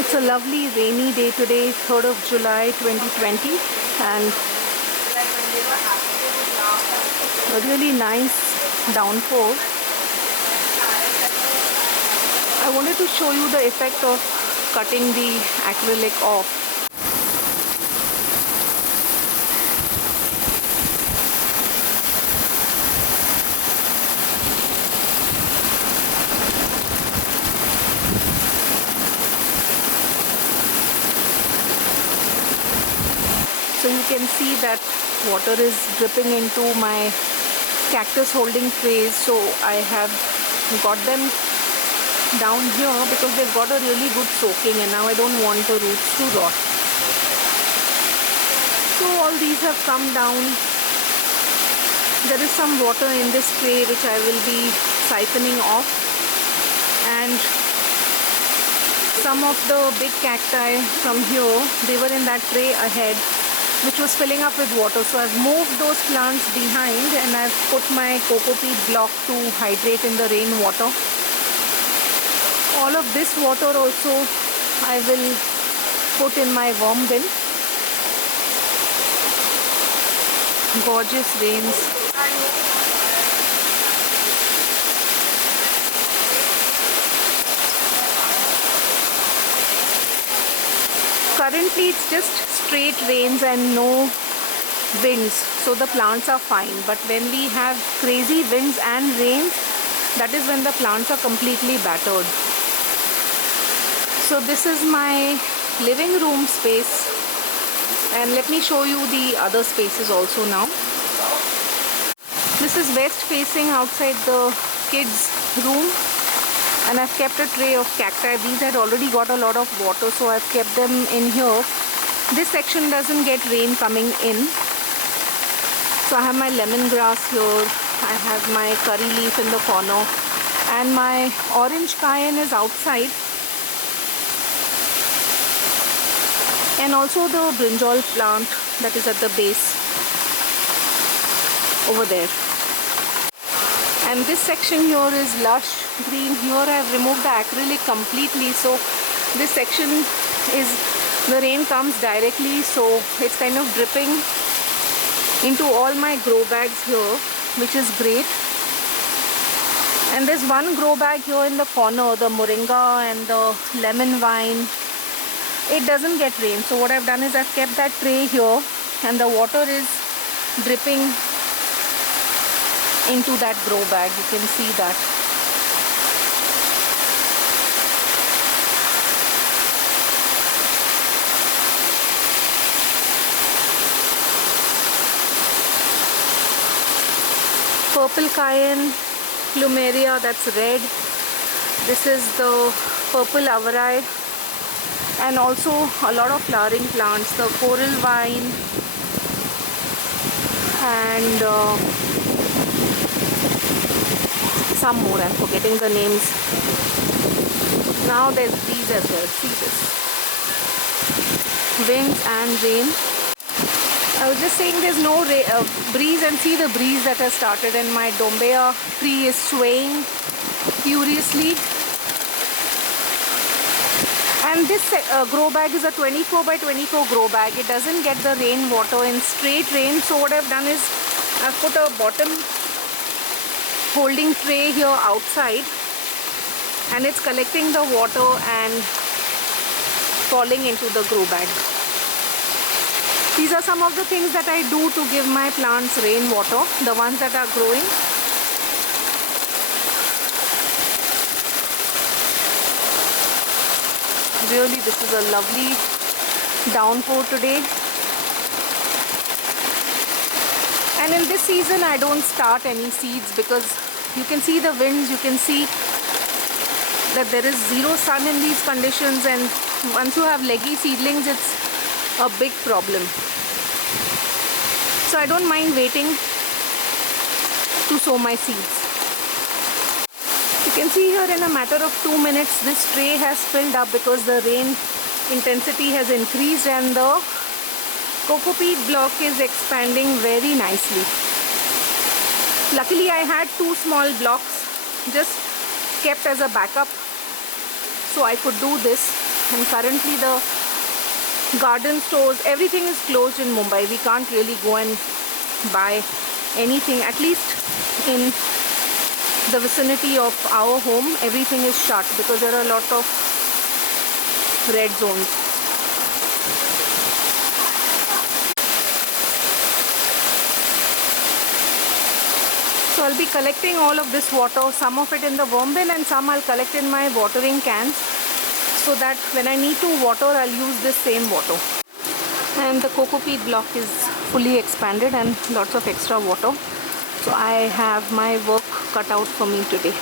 It's a lovely rainy day today, 3rd of July 2020, and a really nice downpour. I wanted to show you the effect of cutting the acrylic off. So you can see that water is dripping into my cactus holding trays. So I have got them down here because they've got a really good soaking, and now I don't want the roots to rot. So all these have come down. There is some water in this tray which I will be siphoning off, and some of the big cacti from here, they were in that tray ahead, which was filling up with water. So I've moved those plants behind, and I've put my coco peat block to hydrate in the rainwater. All of this water also I will put in my worm bin. Gorgeous rains. Currently it's just straight rains and no winds, so the plants are fine. But when we have crazy winds and rains, that is when the plants are completely battered. So this is my living room space, and let me show you the other spaces also now. This is west facing outside the kids' room, and I've kept a tray of cacti. These had already got a lot of water, so I've kept them in here. This section doesn't get rain coming in. So I have my lemongrass here, I have my curry leaf in the corner, and my orange cayenne is outside, and also the brinjal plant that is at the base over there. And this section here is lush green. Here I have removed the acrylic completely, so this section is, the rain comes directly, so it's kind of dripping into all my grow bags here, which is great. And there's one grow bag here in the corner, the moringa and the lemon vine. It doesn't get rain, so what I've done is I've kept that tray here, and the water is dripping into that grow bag. You can see that. Purple cayenne, plumeria, that's red. This is the purple avarai, and also a lot of flowering plants, the coral vine, and some more, I'm forgetting the names. Now there's these as well. See this, winds and rain. I was just saying there's no breeze, and see the breeze that has started, and my dombea tree is swaying furiously. And this grow bag is a 24 by 24 grow bag. It doesn't get the rain water in straight rain. So what I've done is I've put a bottom holding tray here outside, and it's collecting the water and falling into the grow bag. These are some of the things that I do to give my plants rainwater, the ones that are growing. Really, this is a lovely downpour today. And in this season I don't start any seeds because you can see the winds, you can see that there is zero sun in these conditions, and once you have leggy seedlings it's a big problem. So I don't mind waiting to sow my seeds. You can see here in a matter of 2 minutes this tray has filled up because the rain intensity has increased and the coco peat block is expanding very nicely. Luckily I had 2 small blocks just kept as a backup, so I could do this. And currently the garden stores, everything is closed in Mumbai. We can't really go and buy anything, at least in the vicinity of our home. Everything is shut because there are a lot of red zones. So I'll be collecting all of this water, some of it in the worm bin and some I'll collect in my watering cans, so that when I need to water I'll use this same water. And the coco peat block is fully expanded and lots of extra water, so I have my work cut out for me today.